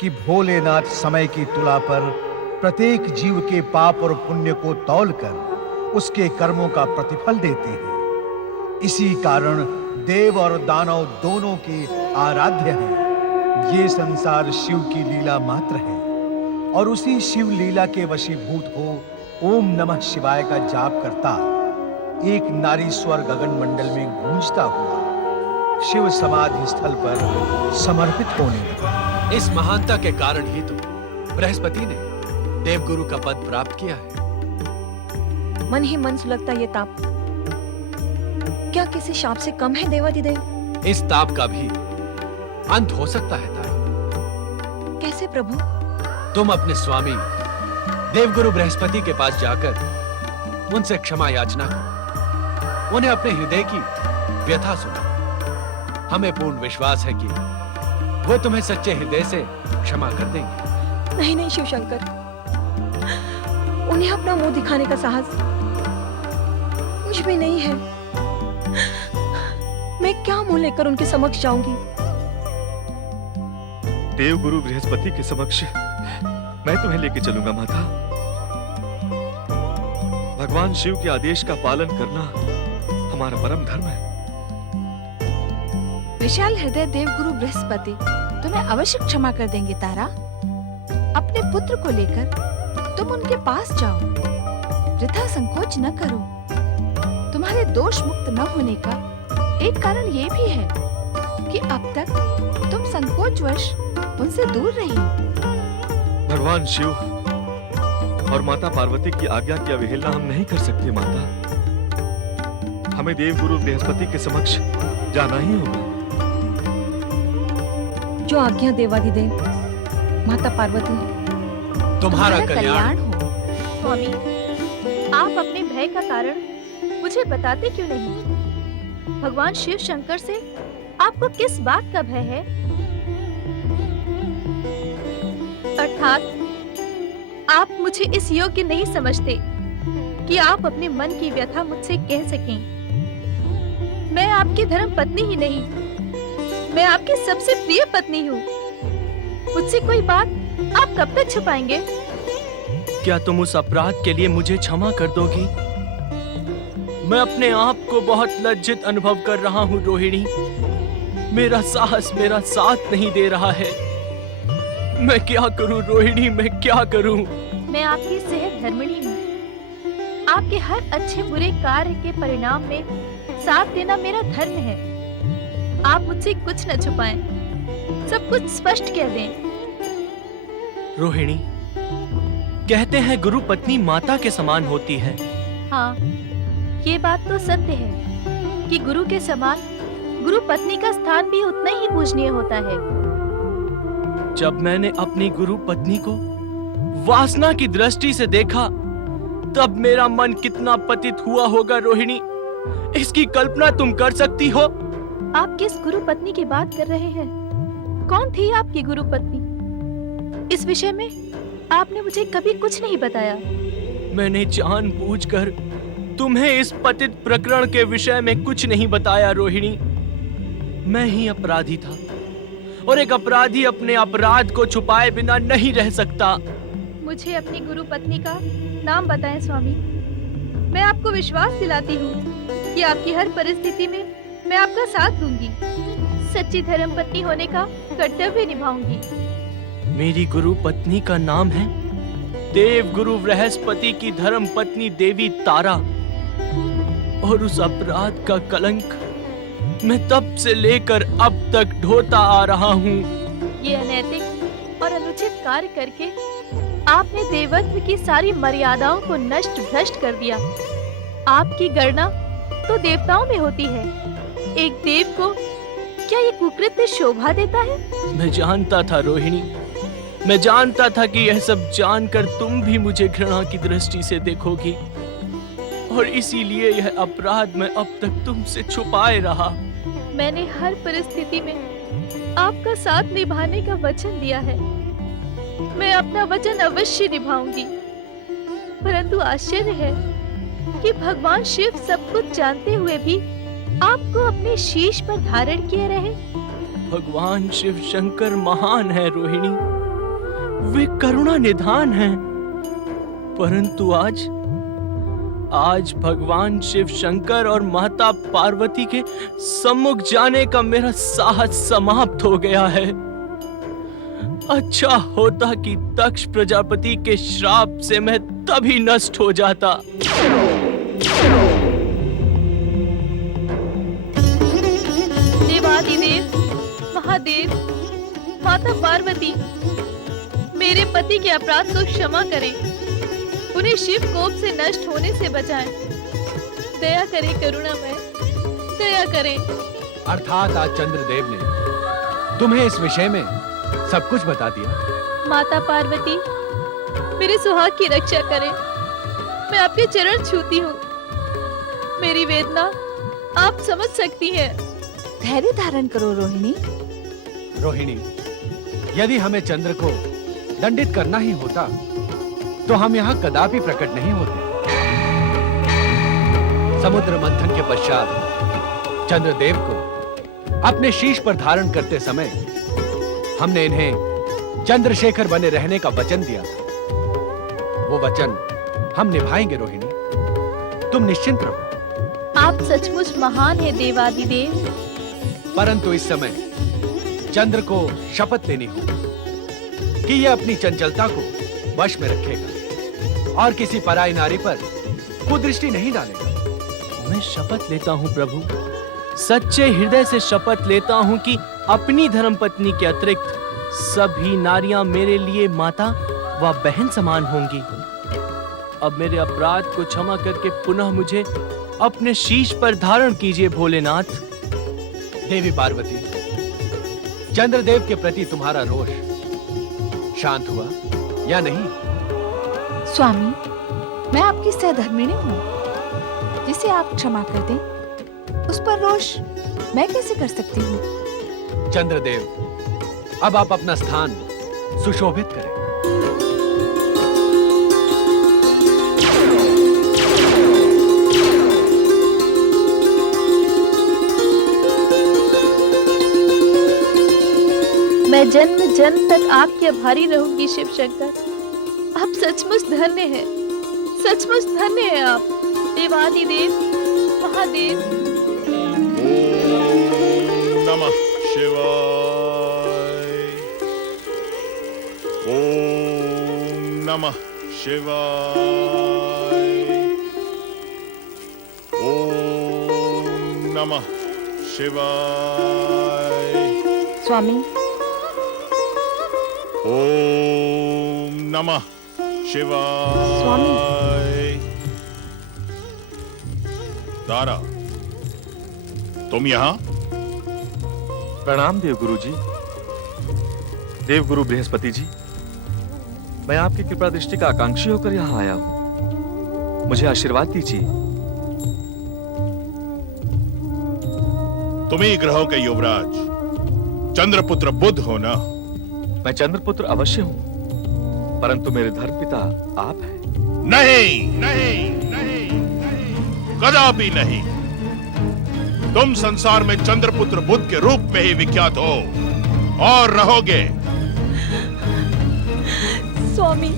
कि भोलेनाथ समय की तुला पर प्रत्येक जीव के पाप और पुण्य को तौलकर उसके कर्मों का प्रतिफल देते हैं। इसी कारण देव और दानव दोनों के आराध्य हैं। ये संसार शिव की लीला मात्र है और उसी शिव लीला के वशीभूत हो ओम नमः शिवाय का जाप करता एक नारी स्वर गगन मंडल में गूंजता हुआ शिव समाधि स्थल पर समर्पित होने लगा। इस महानता के कारण ही तो बृहस्पति ने देवगुरु का पद प्राप्त किया है। मन ही मन सुलगता ये ताप क्या किसी शाप से कम है देवाधिदेव? इस ताप का भी अंत हो सकता है तारा। कैसे प्रभु? तुम अपने स्वामी देवगुरु बृहस्पति के पास जाकर उनसे क्षमा याचना करो। उन्हें अपने हृदय की व्यथा सुना। हमें पूर्ण विश्वास है कि वो तुम्हें सच्चे हृदय से क्षमा कर देंगे। नहीं नहीं शिवशंकर, उन्हें अपना मुंह दिखाने का साहस मुझ में नहीं है। मैं क्या मुंह लेकर उनके समक्ष जाऊंगी? देवगुरु बृहस्पति के समक्ष मैं तुम्हें लेके चलूंगा माता। भगवान शिव के आदेश का पालन करना हमारा परम धर्म है। विशाल हृदय देवगुरु बृहस्पति तुम्हें अवश्य क्षमा कर देंगे तारा। अपने पुत्र को लेकर तुम उनके पास जाओ। वृथा संकोच न करो। तुम्हारे दोष मुक्त न होने का एक कारण ये भी है कि अब तक तुम संकोचवश उनसे दूर रही। भगवान शिव और माता पार्वती की आज्ञा की अवहेलना हम नहीं कर सकते माता। हमें देवगुरु बृहस्पति के समक्ष जाना ही होगा। जो आज्ञा देवाधिदेव। माता पार्वती, तुम्हारा कल्याण हो। स्वामी, आप अपने भय का कारण मुझे बताते क्यों नहीं? भगवान शिव शंकर से आपको किस बात का भय है? अर्थात आप मुझे इस योग्य नहीं समझते कि आप अपने मन की व्यथा मुझसे कह सकें। मैं आपकी धर्म पत्नी ही नहीं, मैं आपकी सबसे प्रिय पत्नी हूँ। मुझसे कोई बात आप कब तक छुपाएंगे? क्या तुम उस अपराध के लिए मुझे क्षमा कर दोगी? मैं अपने आप को बहुत लज्जित अनुभव कर रहा हूँ रोहिणी। मेरा साहस मेरा साथ नहीं दे रहा है। मैं क्या करूँ रोहिणी, मैं क्या करूँ? मैं आपकी सेहत धर्मिणी हूँ। आपके हर अच्छे बुरे कार्य के परिणाम में साथ देना मेरा धर्म है। आप मुझसे कुछ न छुपाएं, सब कुछ स्पष्ट कह दें। रोहिणी, कहते हैं गुरु पत्नी माता के समान होती है। हाँ, ये बात तो सत्य है कि गुरु के समान गुरु पत्नी का स्थान भी उतना ही पूजनीय होता है। जब मैंने अपनी गुरु पत्नी को वासना की दृष्टि से देखा, तब मेरा मन कितना पतित हुआ होगा रोहिणी, इसकी कल्पना तुम कर सकती हो? आप किस गुरु पत्नी की बात कर रहे हैं? कौन थी आपकी गुरु पत्नी? इस विषय में आपने मुझे कभी कुछ नहीं बताया। मैंने जानबूझकर तुम्हें इस पतित प्रकरण के विषय में कुछ नहीं बताया रोहिणी। मैं ही अपराधी था और एक अपराधी अपने अपराध को छुपाए बिना नहीं रह सकता। मुझे अपनी गुरु पत्नी का नाम बताएं स्वामी। मैं आपको विश्वास दिलाती हूँ कि आपकी हर परिस्थिति में मैं आपका साथ दूंगी। सच्ची धर्म पत्नी होने का कर्तव्य निभाऊंगी। मेरी गुरु पत्नी का नाम है देव गुरु बृहस्पति की धर्म पत्नी देवी तारा। और उस अपराध का कलंक मैं तब से लेकर अब तक ढोता आ रहा हूँ। ये अनैतिक और अनुचित कार्य करके आपने देवत्व की सारी मर्यादाओं को नष्ट भ्रष्ट कर दिया। आपकी गणना तो देवताओं में होती है। एक देव को क्या ये कुकृत्य शोभा देता है? मैं जानता था रोहिणी, मैं जानता था कि यह सब जानकर तुम भी मुझे घृणा की दृष्टि से देखोगी, और इसीलिए यह अपराध मैं अब तक तुमसे छुपाए रहा। मैंने हर परिस्थिति में आपका साथ निभाने का वचन दिया है। मैं अपना वचन अवश्य निभाऊंगी। परंतु आश्चर्य है कि भगवान शिव सब कुछ जानते हुए भी आपको अपने शीश पर धारण किए रहे। भगवान शिव शंकर महान है रोहिणी। वे करुणा निधान हैं। परंतु आज भगवान शिव शंकर और माता पार्वती के सम्मुख जाने का मेरा साहस समाप्त हो गया है। अच्छा होता कि दक्ष प्रजापति के श्राप से मैं तभी नष्ट हो जाता। देवादिदेव, महादेव, माता पार्वती, मेरे पति के अपराध को क्षमा करें, उन्हें शिव कोप से नष्ट होने से बचाएं। दया करें करुणामय, दया करें। अर्थात आज चंद्रदेव ने तुम्हें इस विषय में सब कुछ बता दिया। माता पार्वती, मेरे सुहाग की रक्षा करें, मैं आपके चरण छूती हूँ। मेरी वेदना आप समझ सकती हैं। धैर्य धारण करो रोहिणी। रोहिणी, यदि हमें चंद्र को दंडित करना ही होता तो हम यहाँ कदापि प्रकट नहीं होते। समुद्र मंथन के पश्चात चंद्रदेव को अपने शीश पर धारण करते समय हमने इन्हें चंद्रशेखर बने रहने का वचन दिया था। वो वचन हम निभाएंगे रोहिणी, तुम निश्चिंत रहो। आप सचमुच महान है देवादिदेव। परंतु इस समय चंद्र को शपथ लेनी होगी कि यह अपनी चंचलता को वश में रखेगा और किसी पराई नारी पर कुदृष्टि नहीं डालेगा। मैं शपथ लेता हूँ प्रभु, सच्चे हृदय से शपथ लेता हूँ कि अपनी धर्मपत्नी के अतिरिक्त सभी नारियां मेरे लिए माता व बहन समान होंगी। अब मेरे अपराध को क्षमा करके पुनः मुझे अपने शीश पर धारण कीजिए भोलेनाथ। देवी पार्वती, चंद्रदेव के प्रति तुम्हारा रोष शांत हुआ या नहीं? स्वामी, मैं आपकी सहधर्मिणी हूँ। जिसे आप क्षमा कर दें, उस पर रोष मैं कैसे कर सकती हूँ? चंद्रदेव, अब आप अपना स्थान सुशोभित करें। मैं जन्म जन्म तक आपके आभारी रहूंगी शिव शंकर। आप सचमुच धन्य हैं, सचमुच धन्य हैं आप देवादिदेव, महादेव। ओम नमः शिवाय। ओम नमः शिवाय। ओम नमः शिवाय। स्वामी, ओम नमः शिवाय। तारा, तुम यहाँ? प्रणाम देवगुरु जी। देवगुरु बृहस्पति जी, मैं आपकी कृपा दृष्टि का आकांक्षी होकर यहाँ आया हूँ। मुझे आशीर्वाद दीजिए। तुम्ही ग्रहों के युवराज चंद्रपुत्र बुध हो ना? मैं चंद्रपुत्र अवश्य हूँ, परंतु मेरे धर्मपिता आप हैं। नहीं, नहीं, नहीं, नहीं, कदापि नहीं। तुम संसार में चंद्रपुत्र बुध के रूप में ही विख्यात हो और रहोगे। स्वामी,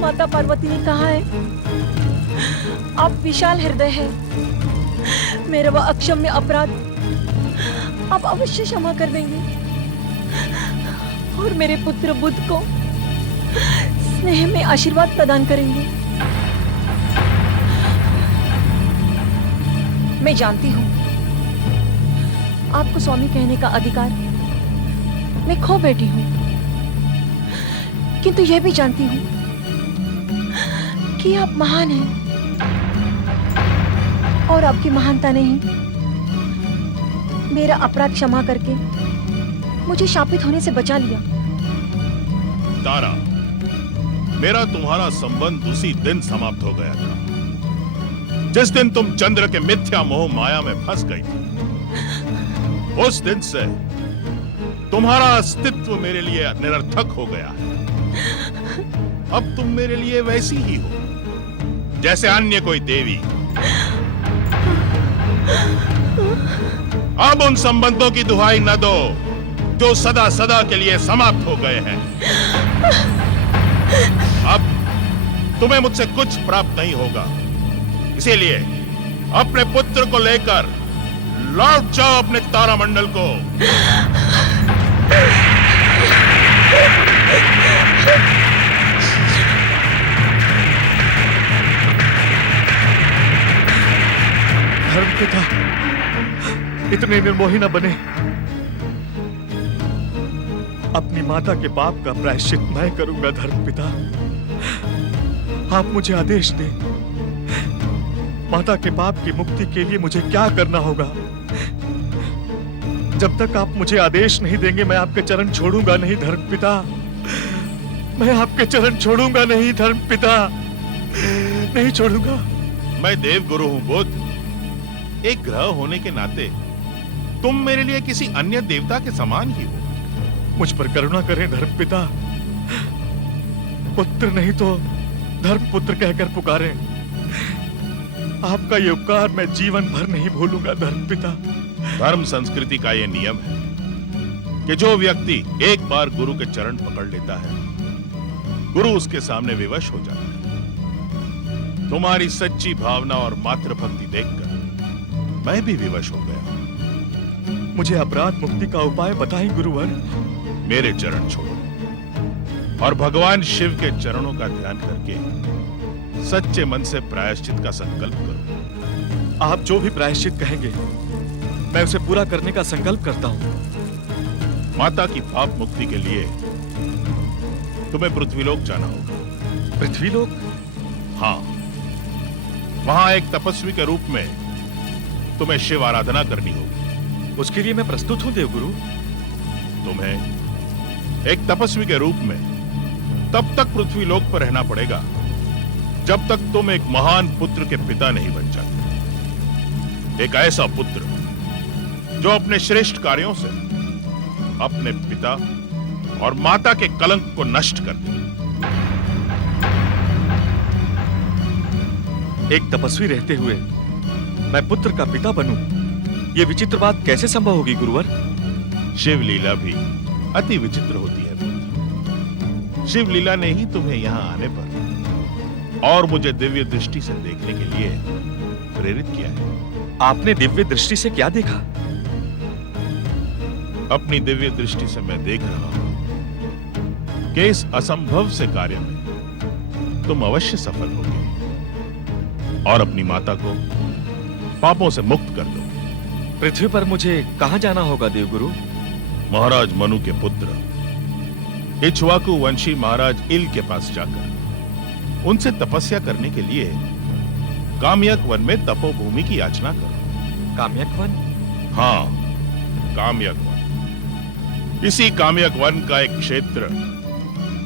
माता पार्वती ने कहा है आप विशाल हृदय है। मेरा वह अक्षम्य अपराध आप अवश्य क्षमा कर देंगे और मेरे पुत्र बुध को स्नेह में आशीर्वाद प्रदान करेंगे। मैं जानती हूँ आपको स्वामी कहने का अधिकार मैं खो बैठी हूँ, किंतु यह भी जानती हूँ कि आप महान हैं और आपकी महानता ने ही मेरा अपराध क्षमा करके मुझे शापित होने से बचा लिया। तारा, मेरा तुम्हारा संबंध उसी दिन समाप्त हो गया था जिस दिन तुम चंद्र के मिथ्या मोह माया में फंस गई थी। उस दिन से तुम्हारा अस्तित्व मेरे लिए निरर्थक हो गया है। अब तुम मेरे लिए वैसी ही हो जैसे अन्य कोई देवी। अब उन संबंधों की दुहाई न दो जो सदा सदा के लिए समाप्त हो गए हैं। अब तुम्हें मुझसे कुछ प्राप्त नहीं होगा, इसीलिए अपने पुत्र को लेकर लौट जाओ अपने तारामंडल को। धर्मपिता, इतने निर्मोही न बने। अपनी माता के पाप का प्रायश्चित मैं करूंगा धर्मपिता। आप मुझे आदेश दें, माता के पाप की मुक्ति के लिए मुझे क्या करना होगा? जब तक आप मुझे आदेश नहीं देंगे मैं आपके चरण छोड़ूंगा नहीं धर्मपिता। मैं आपके चरण छोड़ूंगा नहीं धर्मपिता, नहीं छोड़ूंगा। मैं देवगुरु हूं बुद्ध। एक ग्रह होने के नाते तुम मेरे लिए किसी अन्य देवता के समान ही हो। मुझ पर करुणा करें धर्मपिता। पुत्र नहीं तो धर्मपुत्र कहकर पुकारें। आपका ये उपकार मैं जीवन भर नहीं भूलूंगा धर्मपिता। धर्म संस्कृति का यह नियम है कि जो व्यक्ति एक बार गुरु के चरण पकड़ लेता है, गुरु उसके सामने विवश हो जाता है। तुम्हारी सच्ची भावना और मातृभक्ति देखकर मैं भी विवश हो गया। मुझे अपराध मुक्ति का उपाय बताएं गुरुवर। मेरे चरण छोड़ो और भगवान शिव के चरणों का ध्यान करके सच्चे मन से प्रायश्चित का संकल्प करो। आप जो भी प्रायश्चित कहेंगे मैं उसे पूरा करने का संकल्प करता हूं। माता की पाप मुक्ति के लिए तुम्हें पृथ्वीलोक जाना होगा। पृथ्वीलोक? हाँ, वहां एक तपस्वी के रूप में तुम्हें शिव आराधना करनी होगी। उसके लिए मैं प्रस्तुत हूं देवगुरु। तुम्हें एक तपस्वी के रूप में तब तक पृथ्वीलोक पर रहना पड़ेगा जब तक तुम एक महान पुत्र के पिता नहीं बन जाते। एक ऐसा पुत्र जो अपने श्रेष्ठ कार्यों से अपने पिता और माता के कलंक को नष्ट कर दे। एक तपस्वी रहते हुए मैं पुत्र का पिता बनूं, यह विचित्र बात कैसे संभव होगी गुरुवर? शिव लीला भी अति विचित्र होती है पुत्र। शिव लीला ने ही तुम्हें यहां आने पर और मुझे दिव्य दृष्टि से देखने के लिए प्रेरित किया है। आपने दिव्य दृष्टि से क्या देखा? अपनी दिव्य दृष्टि से मैं देख रहा हूं कि इस असंभव से कार्य में तुम अवश्य सफल होगे और अपनी माता को पापों से मुक्त कर दो। पृथ्वी पर मुझे कहां जाना होगा देवगुरु? महाराज मनु के पुत्र इक्ष्वाकु वंशी महाराज इल के पास जाकर उनसे तपस्या करने के लिए काम्यक वन में तपोभूमि की याचना करो। काम्यक वन? हाँ, काम्यक वन। इसी काम्यक वन का एक क्षेत्र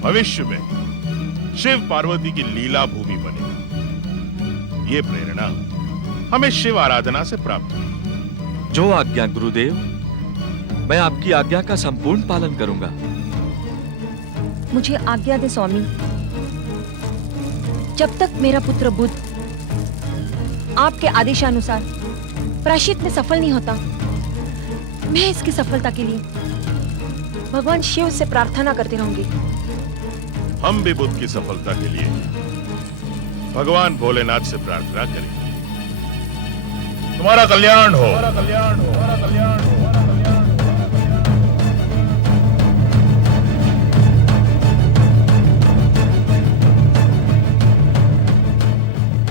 भविष्य में शिव पार्वती की लीला भूमि बनेगा। ये प्रेरणा हमें शिव आराधना से प्राप्त हुई। जो आज्ञा गुरुदेव, मैं आपकी आज्ञा का संपूर्ण पालन करूंगा। मुझे आज्ञा दे स्वामी। जब तक मेरा पुत्र बुद्ध आपके आदेशानुसार प्रायश्चित में सफल नहीं होता, मैं इसकी सफलता के लिए भगवान शिव से प्रार्थना करती रहूंगी। हम भी बुद्ध की सफलता के लिए भगवान भोलेनाथ से प्रार्थना करेंगे। तुम्हारा कल्याण हो।